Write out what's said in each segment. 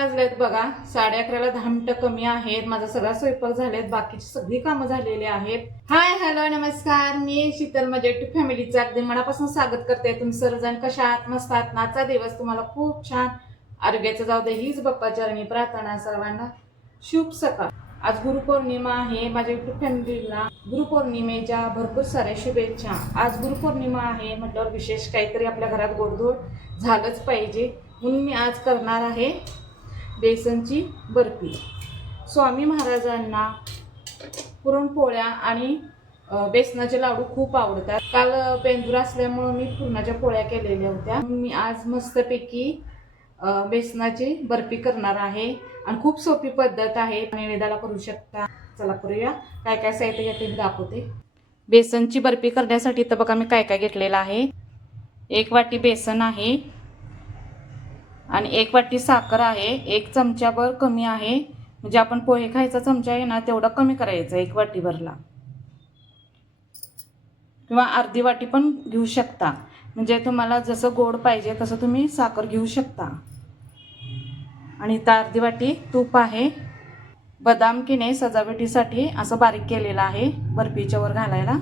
वाजलेत बघा. साडे अकराला दहा मिनिटं कमी आहेत. माझा सगळा स्वयंपाक झालेत. बाकीची सगळी कामं झालेली आहेत. हाय हॅलो नमस्कार. मी शीतल मजेट फॅमिलीचं अगदी मनापासून स्वागत करते. तुम्ही सर्वजण कशा आहात? मस्त आहात? नाचा दिवस तुम्हाला खूप छान. आरोग्याचं जाऊ दे. हीच बाप्पाच्या चरणी प्रार्थना सर्वांना. शुभ सकाळ. आज गुरुपौर्णिमा आहे. माझ्या युट्यूब फॅमिलीला गुरुपौर्णिमेच्या भरपूर साऱ्या शुभेच्छा. आज गुरुपौर्णिमा आहे म्हटल्यावर विशेष काहीतरी आपल्या घरात गोडधोड झालंच पाहिजे. म्हणून मी आज करणार आहे बेसनची बर्फी. स्वामी महाराजांना पुरणपोळ्या आणि बेसनाचे लाडू खूप आवडतात. काल पेंदूर असल्यामुळं मी पुरणाच्या पोळ्या केलेल्या होत्या. मी आज मस्तपैकी बेसनाची बर्फी करणार आहे आणि खूप सोपी पद्धत आहे. नैवेद्याला करू शकता. चला करूया. काय काय साहित्य घेतले दाखवते. बेसनची बर्फी करण्यासाठी तर बघा मी काय काय घेतलेलं आहे. एक वाटी बेसन आहे. आणि एक वाटी साखर आहे एक चमच्याभर कमी आहे. म्हणजे आपण पोहे खायचा चमचा आहे ना तेवढा कमी करायचा एक वाटीभरला. किंवा अर्धी वाटी पण घेऊ शकता. म्हणजे तुम्हाला जसं गोड पाहिजे तसं तुम्ही साखर घेऊ शकता. आणि इथं अर्धी वाटी तूप आहे. बदाम किने सजावटीसाठी असं बारीक केलेलं आहे बर्फीच्या वर घालायला.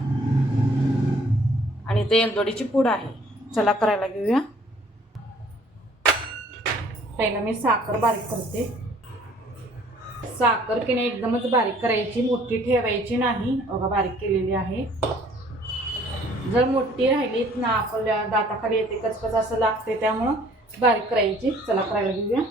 आणि ते एलदोडीची पूड आहे. चला करायला घेऊया. पहिला मी साखर बारीक करते. साखर किने एकदमच बारीक करायची मोठी ठेवायची नाही. बघा बारीक केलेली आहे. जर मोठी राहिली ना आपल्या दाताखाली येते कचकच असं लागते त्यामुळं बारीक करायची. चला करायला घेऊया.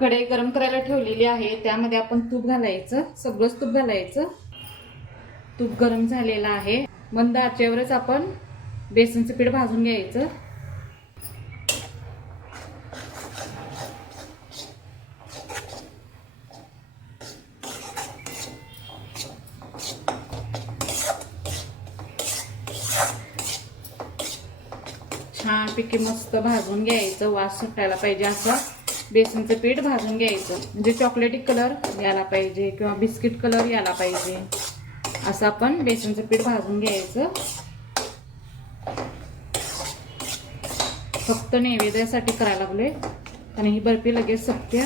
कढई गरम करायला ठेवलेली आहे. त्यामध्ये आपण तूप घालायचं सगळंच तूप घालायचं. तूप गरम झालेलं आहे. मंद आचेवरच आपण बेसनचं पीठ भाजून घ्यायचं. छानपैकी मस्त भाजून घ्यायचं वास सुटायला पाहिजे असं. बेसनचं पीठ भाजून घ्यायचं. म्हणजे चॉकलेटी कलर यायला पाहिजे किंवा बिस्किट कलर यायला पाहिजे. असं आपण बेसनचं पीठ भाजून घ्यायचं. फक्त नैवेद्यासाठी करायला लागले आणि ही बर्फी लगेच सत्य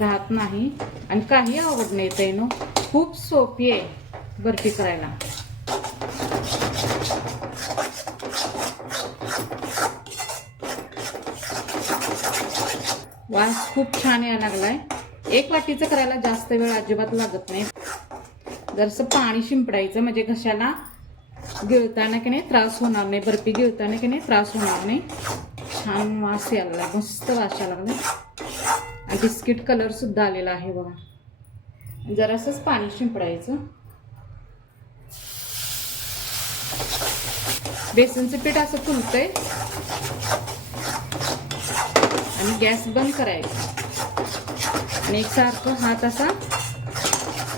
राहत नाही. आणि काही आवड नाही तैनो खूप सोपी आहे बर्फी करायला. वास खूप छान यायला लागलाय. एक वाटीचं करायला जास्त वेळ अजिबात लागत नाही. जरसं पाणी शिंपडायचं म्हणजे घशाला गिळताना की नाही? त्रास होणार नाही. बर्फी गिळताना की नाही? त्रास होणार नाही. छान वास यायला लागला. मस्त वास यायला लागला. आणि बिस्किट कलर सुद्धा आलेला आहे बघा. जरासंच पाणी शिंपडायचं. बेसनचं पीठ असं फुलतंय. आणि गॅस बंद करायचा. आणि एकसारखं हात असा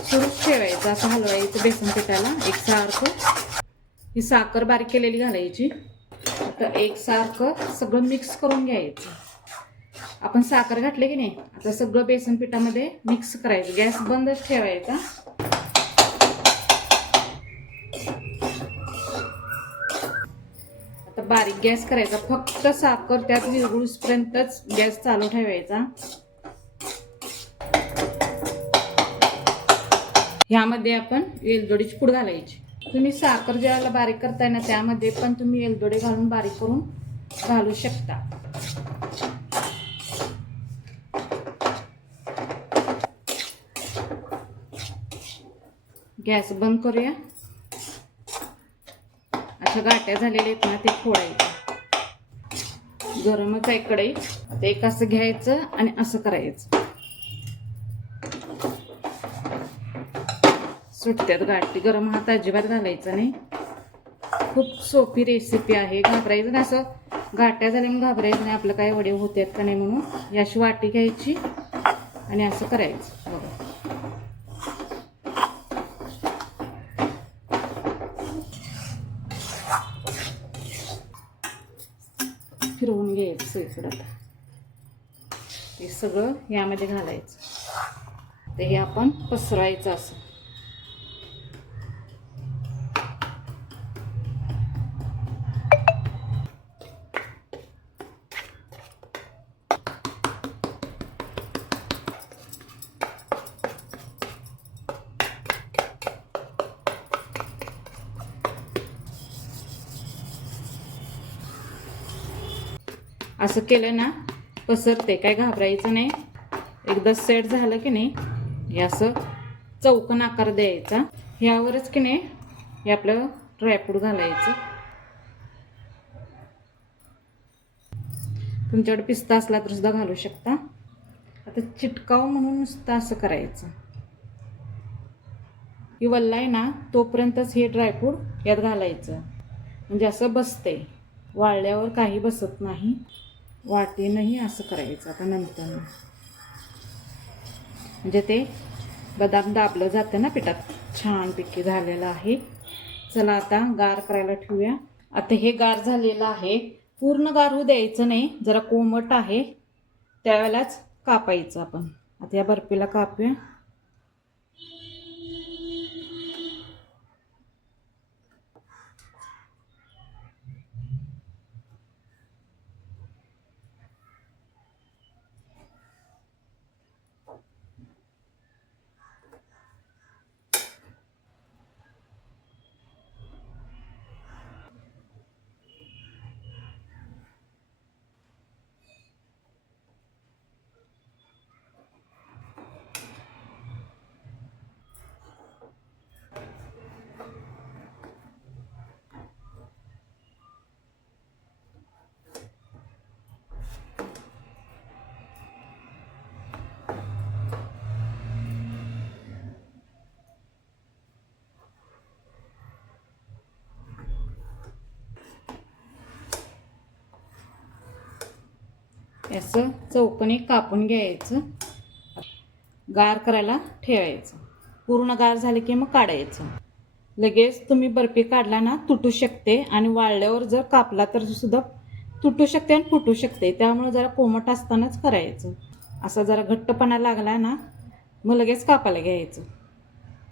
सुरूच ठेवायचा. असं हलवायचं बेसन पिठाला. एकसारखं ही साखर बारीक केलेली घालायची. आता एकसारखं सगळं मिक्स करून घ्यायचं. आपण साखर घातले की नाही आता सगळं बेसन पिठामध्ये मिक्स करायचं. गॅस बंदच ठेवायचा. आता बारीक गॅस करायचा. फक्त साखर त्यात विरघळूसपर्यंतच गॅस चालू ठेवायचा. ह्यामध्ये आपण वेलदोडीची पूड घालायची. तुम्ही साखर ज्याला बारीक करताय ना त्यामध्ये पण तुम्ही एलदोडे घालून बारीक करून घालू शकता. गॅस बंद करूया. अशा गाठ्या झालेल्या आहेत ना ते फोडायचं गरमच आहे कढई. ते एक असं घ्यायचं आणि असं करायचं. सुटत्यात गाठी. गरम हात अजिबात घालायचा नाही. खूप सोपी रेसिपी आहे. घाबरायचं ना असं. गाठ्या झाल्या म्हणून घाबरायचं नाही. आपलं काय वडे होतात का नाही म्हणून. याशी वाटी घ्यायची आणि असं करायचं. बघा. फिरवून घ्यायचं इकडं आता. ते सगळं यामध्ये घालायचं. ते हे आपण पसरायचं असं. असं केलं ना पसरते काय घाबरायचं नाही. एकदा सेट झालं की नाही हे असं चौकन आकार द्यायचा. ह्यावरच की नाही हे आपलं ड्रायफ्रूट घालायचं. तुमच्याकडे पिस्ता असला तर सुद्धा घालू शकता. आता चिटकाव म्हणून नुसतं असं करायचं. ही वल्ला आहे ना तोपर्यंतच हे ड्रायफ्रूट यात घालायचं. म्हणजे असं बसते वाळल्यावर काही बसत नाही. वाटेनंही असं करायचं आता नंतर म्हणजे ते बदाम दाबलं जातं ना पिठात छानपैकी झालेलं आहे. चला आता गार करायला ठेवूया. आता हे गार झालेलं आहे. पूर्ण गार होऊ द्यायचं नाही जरा कोमट आहे. त्यावेळेलाच कापायचं आपण. आता या बर्फीला कापूया. याचं चौकणी कापून घ्यायचं. गार करायला ठेवायचं. पूर्ण गार झाले की मग काढायचं. लगेच तुम्ही बर्फी काढला ना तुटू शकते आणि वाळल्यावर जर कापला तर सुद्धा तुटू शकते आणि फुटू शकते. त्यामुळे जरा कोमट असतानाच करायचं. असा जरा घट्टपणा लागला ना मग लगेच कापायला घ्यायचं.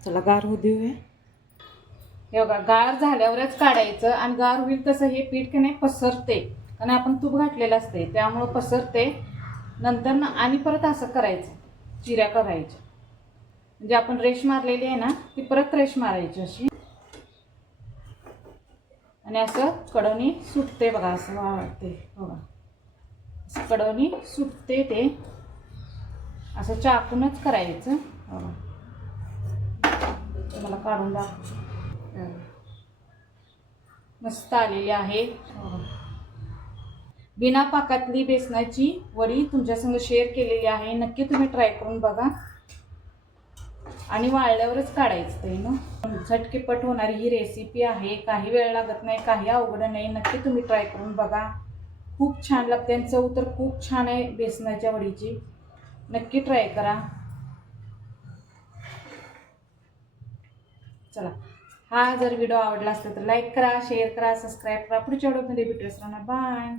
चला गार होऊ देऊया. हे बघा गार झाल्यावरच काढायचं आणि गार होईल तसं हे पीठ की नाही पसरते. कारण आपण तूप घातलेलं असते त्यामुळं पसरते नंतर ना आणि परत असं करायचं चिऱ्या करायच्या. म्हणजे आपण रेश मारलेली आहे ना ती परत रेश मारायची अशी. आणि असं कडवणी सुटते बघा असं वाटते बघा. असं कडवणी सुटते ते. असं चाकूनच करायचं बघा. मला काढून दाखव मस्त आलेली आहे. बिना पाकातली बेसनाची वडी तुमच्यासंग शेअर केलेली आहे. नक्की तुम्ही ट्राय करून बघा. आणि वाळल्यावरच काढायचं ते ना? झटकीपट होणारी ही रेसिपी आहे. काही वेळ लागत नाही काही अवघड नाही. नक्की तुम्ही ट्राय करून बघा. खूप छान लागते आणि चव तर खूप छान आहे बेसनाच्या वडीची. नक्की ट्राय करा. चला. हा जर व्हिडिओ आवडला असेल तर लाईक करा शेअर करा सबस्क्राईब करा. पुढच्या व्हिडिओमध्ये भेटूया बाय